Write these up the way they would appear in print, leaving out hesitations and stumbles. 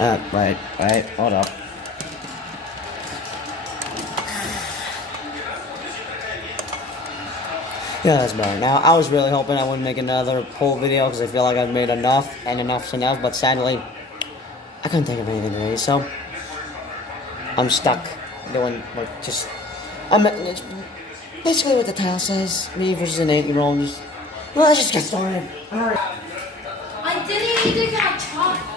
Wait, hold up. Yeah, that's better. Now, I was really hoping I wouldn't make another poll video because I feel like I've made enough, and enough's enough, but sadly, I couldn't think of anything today, so I'm stuck doing, like, just, it's basically what the title says, me versus an 8-year-old, well, let's just get started. Alright. I didn't even get top.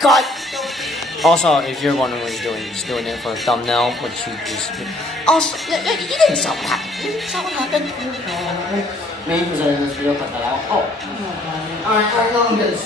God. Also, if you're wondering what he's doing, he's doing it for a thumbnail, which he just... Also, you didn't saw what happened. You didn't saw what happened. Me presenting this video, cut that out. Oh. Alright, now I'm good.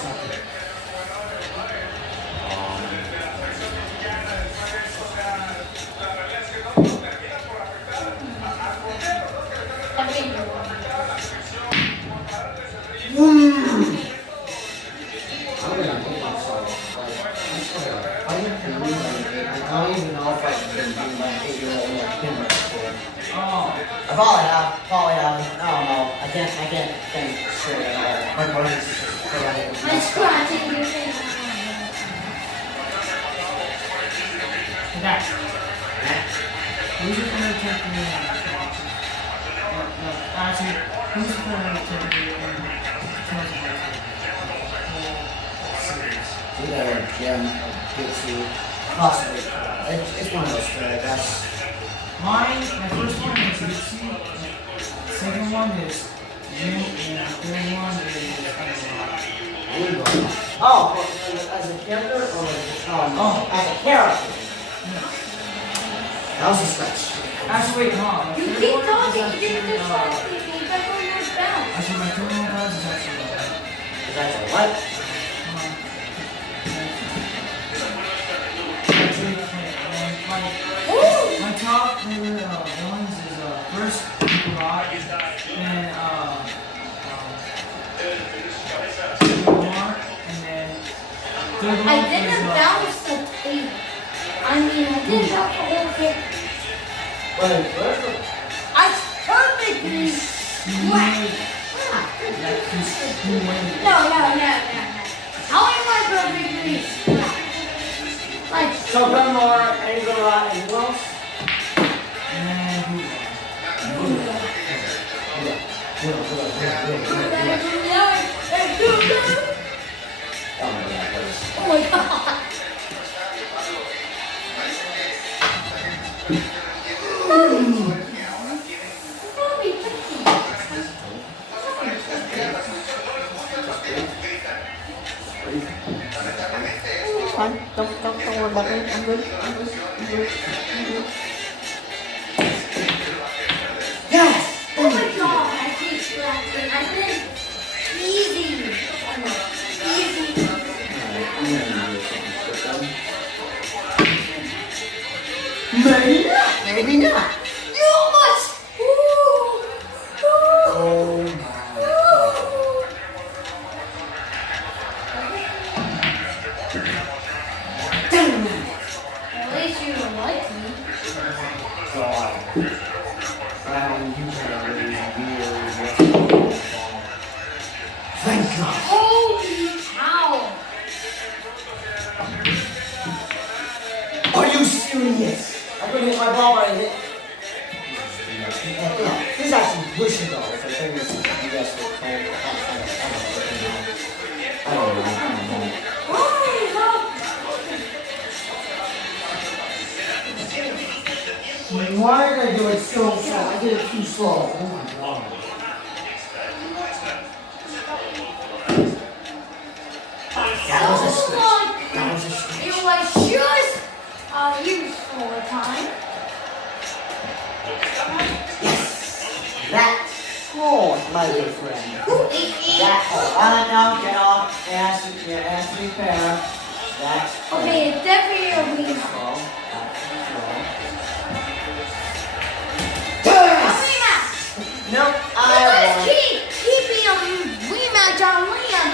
I don't even know if I can do my 8-year-old like him before. Oh. I probably have. I don't know. I can't think straight at all. My brain's just I'm scratching your face. Dad. Who's your favorite character in No, actually, who's your favorite character in either Jim or Dixie. Possibly. It's one of those two, I guess. my first one is Dixie, second one is Jim, and third one is Oh, as a character or as a character? Yeah. That was a stretch. Actually, wait, no. You keep talking, you didn't just try to speak, you got on your belt. Actually, my third one is actually Is that a what? My top favorite villains is first Rock and Mark, and then third one I didn't balance the tape. I mean, I didn't have the whole thing. Wait, where's the... I perfectly whacked. No. How am I perfectly whacked? Like, So one more, Angela, and who else? oh my god. Fine. Don't worry about it. I'm good. Yes! Oh my god, I keep scratching. I did easy. Maybe not. You almost. Oh my At least you don't like me. God. Thank God. Holy cow. Are you serious? I couldn't hit my ball, but I hit. This is actually pushing though. If I think this is you guys will call it. I don't know. Why did I do it so slow? I did it too slow. Oh my god. That was a switch. That was a switch. It was just a useful time. Yes. That. Oh, my good friend. That. No, get off. It has to be fair. That's. Okay, it's definitely a win. Nope, I Let's won. keeping a rematch on Liam.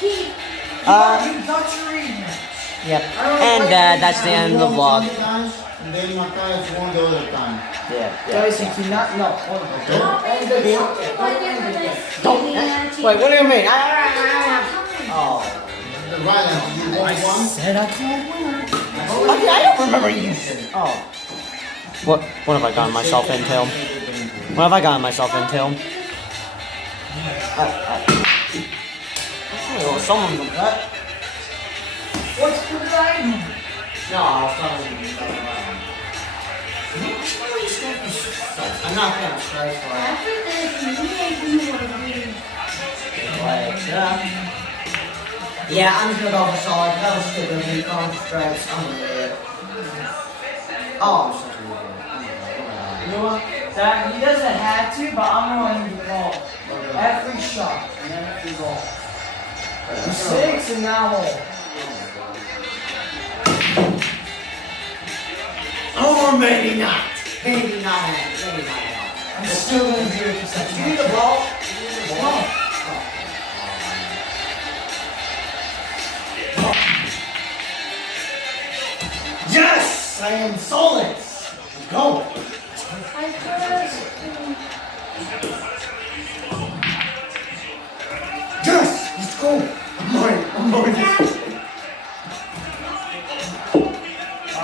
Keep. You got your rematch. Yep. And that's the end of the vlog. And then Matthias won the other time. Yeah. Guys, you cannot. No, hold on. Don't end the Don't. Wait, what do you mean? Oh. The Ryan, you won one? Said I called winner. I don't remember you saying. Oh. What have I gotten myself into? What have I gotten myself into? Oh, someone's a cut. What's the line? No, I was talking to you. I'm not gonna strike for it. After this, maybe you want to be. Yeah, I'm just gonna go for solid. That was stupid. We call strikes. I'm an idiot. Oh, I'm such an idiot. You know what? That he doesn't have to, but I'm going to call every shot and then every goal. 6 and now all. Or maybe not. Maybe not. Maybe not. I'm still going to do it because Did you need the ball? Yes! I am solid! Let's go! I first. Yes! Let's go! I'm going.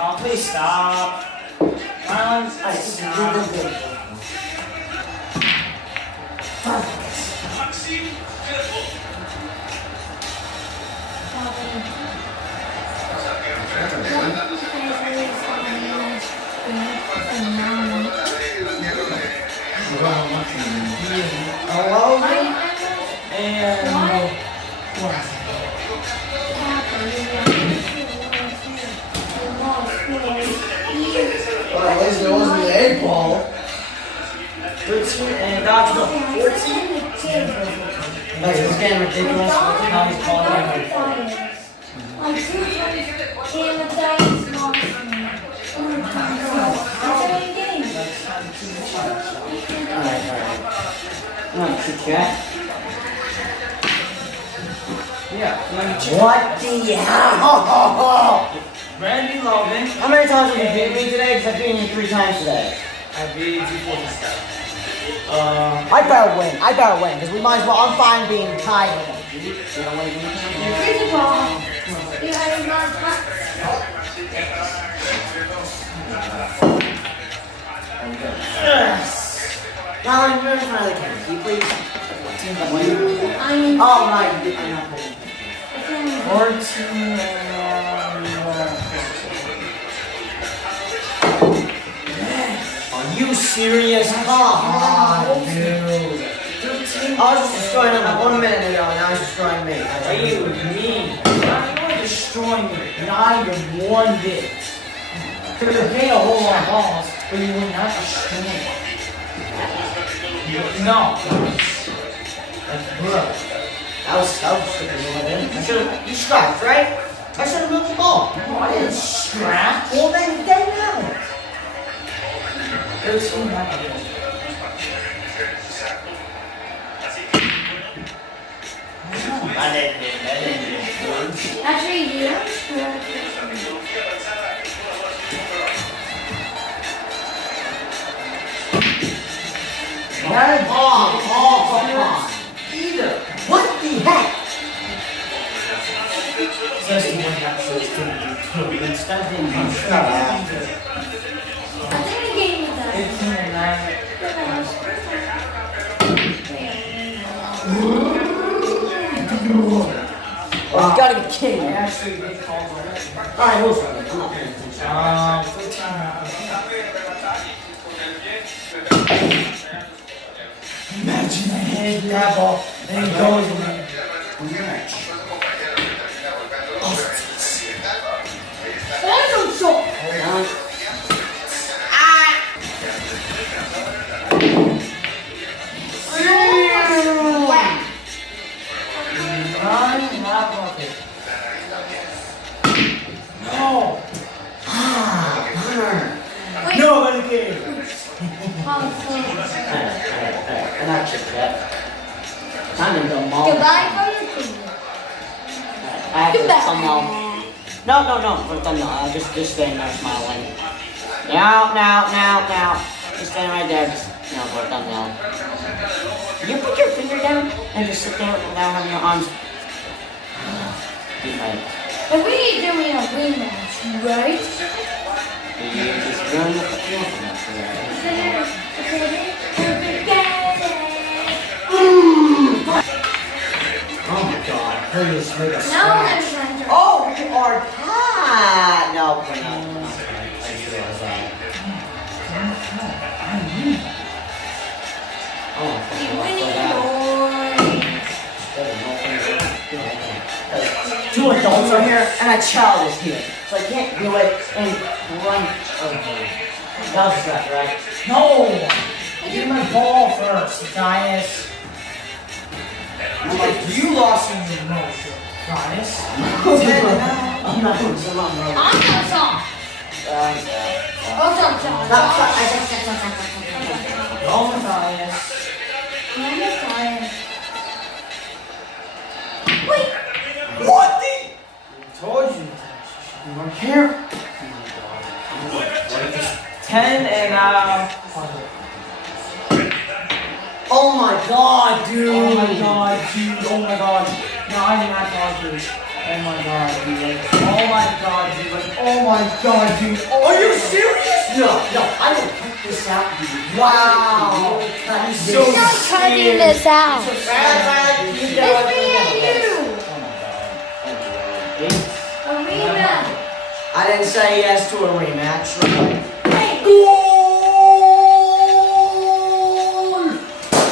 Oh, please stop. Violence, I stop. Hello? And... Well, at least it wasn't the 8 ball. 13 and dodge go. 14. Like, this game ridiculous. Look at how he's calling it. Like 2 times in the dice lost me. That's a game. Alright. Not too bad. Yeah, let me check. What the hell? Randy Logan. How many times have you beat me today? Because I've beaten you 3 times today. I beat you 4 times. I better win, because we might as well. I'm fine being tied with him. You don't want to be Here's the ball. You had not touch. Yes! Now I'm really trying to can you please? I mean, Oh, right. I'm not playing. 14 Are you serious? Come on, dude. I was just destroying him like 1 minute ago, and now he's destroying me. Are you mean? You're destroying me. Not even 1 bit. You could have made a whole lot of balls, but you were not destroying me. No. Like, bro. That was stupid, man. I should have. You striked, right? I should have moved the ball. No, I didn't scratch. Well, then now. 13 back again. I didn't. actually, you. Come on. Either. What the heck? Says the one that says to do 2. Instead of being I think the game is done. 15 and 9. Oh, you gotta be kidding I me. actually did call already. Alright, who's running? I'm not paying attention. 13. Imagine I hit that ball and it goes in. That's so. Hold on. No! Wait. No, but again! I'm not chip yet. I'm in the mall. Goodbye from the queen. I have to somehow No, for a thumbnail. Just stand there smiling. Now. Just stand right there, just, for a thumbnail. You put your finger down and just sit there without having your arms. Right. And we ain't doing a rematch, right? You just run with the field. Oh my god, please make us Now I'm scratch. trying to. Oh, you are hot! No, we're not. I just realized that. Oh, two adults are here and a child is here, so I can't do it and run over. That was that, right? No! Give my ball first, Gaius. You lost in the motion, Gaius. I'm not doing so long. I'm not soft. Oh, stop. Go, Matthias. I'm not fine. Wait. What the? I told you. You weren't here. 10 and Oh my god, dude! oh my god, dude, oh my god. No, I did not talk to you. Oh my god, dude. Oh my god, dude. Oh my god, dude. Oh, Are you serious? No, I will cut this out, dude. Wow! That is so You're not cutting this out. It's It's me and you. A rematch. I didn't say yes to a rematch, right? Hey.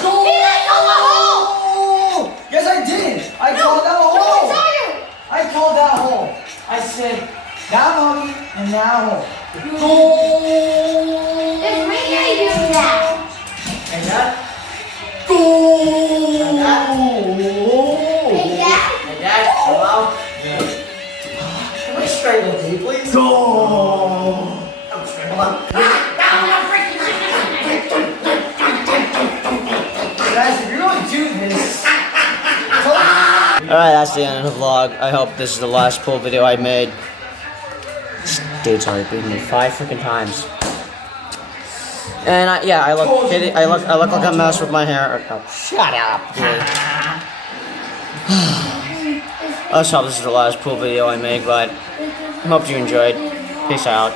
Goal! He let go the hole. yes, I did. I called that No, hole. it's not you. I called that hole. I said, now hockey and now hole. It's me and you now. And that? Goal! And that? Hey, Dad. Hey, Dad, hello? Can we strangle me, please? Goal! I'm strangling. Guys, if you're going to do this, Alright, that's the end of the vlog. I hope this is the last pool video I made. Dude's already beaten me 5 freaking times. And I look kitty. I look like a mess with my hair. Oh, shut up, dude. I just hope this is the last pool video I make, but I hope you enjoyed. Peace out.